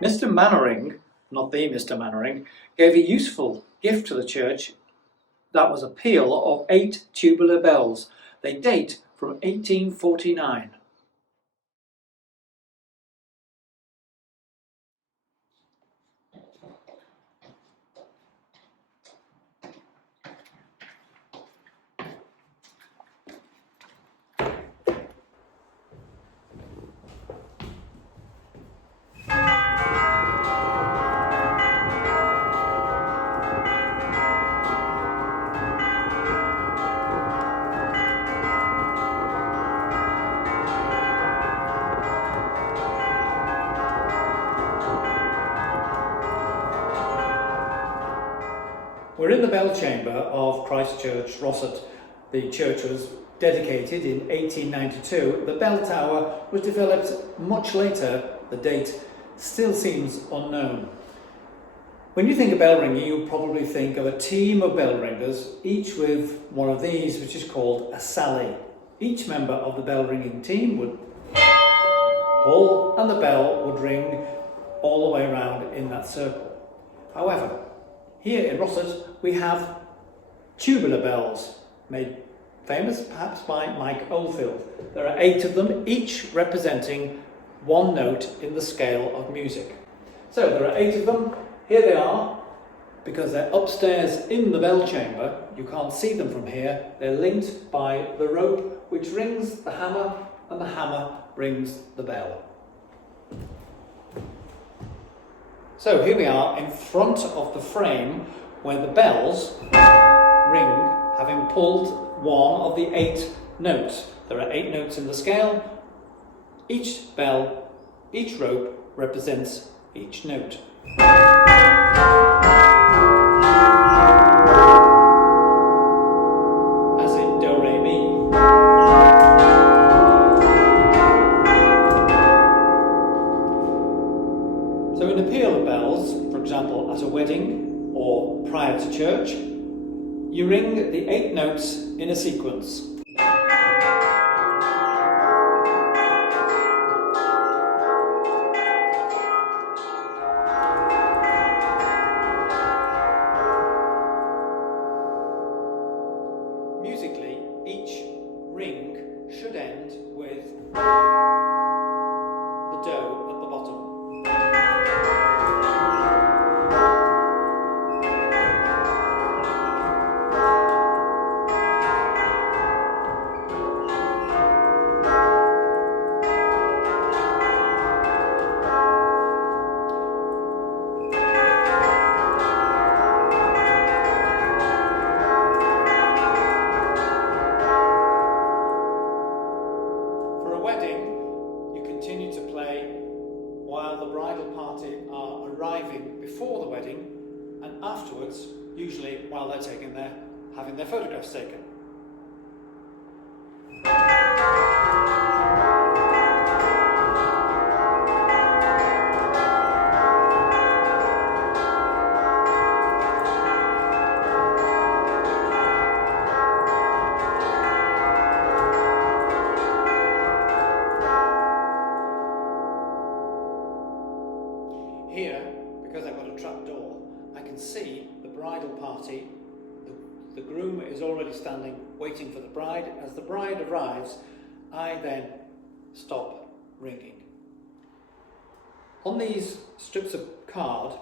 Mr. Mannering, not the Mr. Mannering, gave a useful gift to the church that was a peal of 8 tubular bells. They date from 1849. We're in the bell chamber of Christ Church, Rossett. The church was dedicated in 1892. The bell tower was developed much later. The date still seems unknown. When you think of bell ringing, you probably think of a team of bell ringers, each with one of these, which is called a sally. Each member of the bell ringing team would pull and the bell would ring all the way around in that circle. However, here in Rossett we have tubular bells, made famous perhaps by Mike Oldfield. There are 8 of them, each representing one note in the scale of music. So there are 8 of them. Here they are, because they're upstairs in the bell chamber. You can't see them from here. They're linked by the rope which rings the hammer, and the hammer rings the bell. So here we are in front of the frame where the bells ring, having pulled one of the 8 notes. There are 8 notes in the scale. Each bell, each rope represents each note. As in do, re, mi. So in a peal of bells, for example at a wedding or prior to church, you ring the 8 notes in a sequence. Musically, each ring should end with the do at the bottom. While the bridal party are arriving before the wedding, and afterwards, usually while they're having their photographs taken. Here, because I've got a trap door, I can see the bridal party. The groom is already standing waiting for the bride. As the bride arrives, I then stop ringing. On these strips of card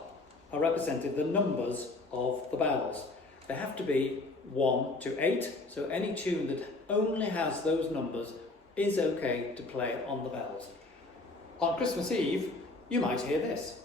are represented the numbers of the bells. They have to be 1 to 8, so any tune that only has those numbers is okay to play on the bells. On Christmas Eve, you might hear this.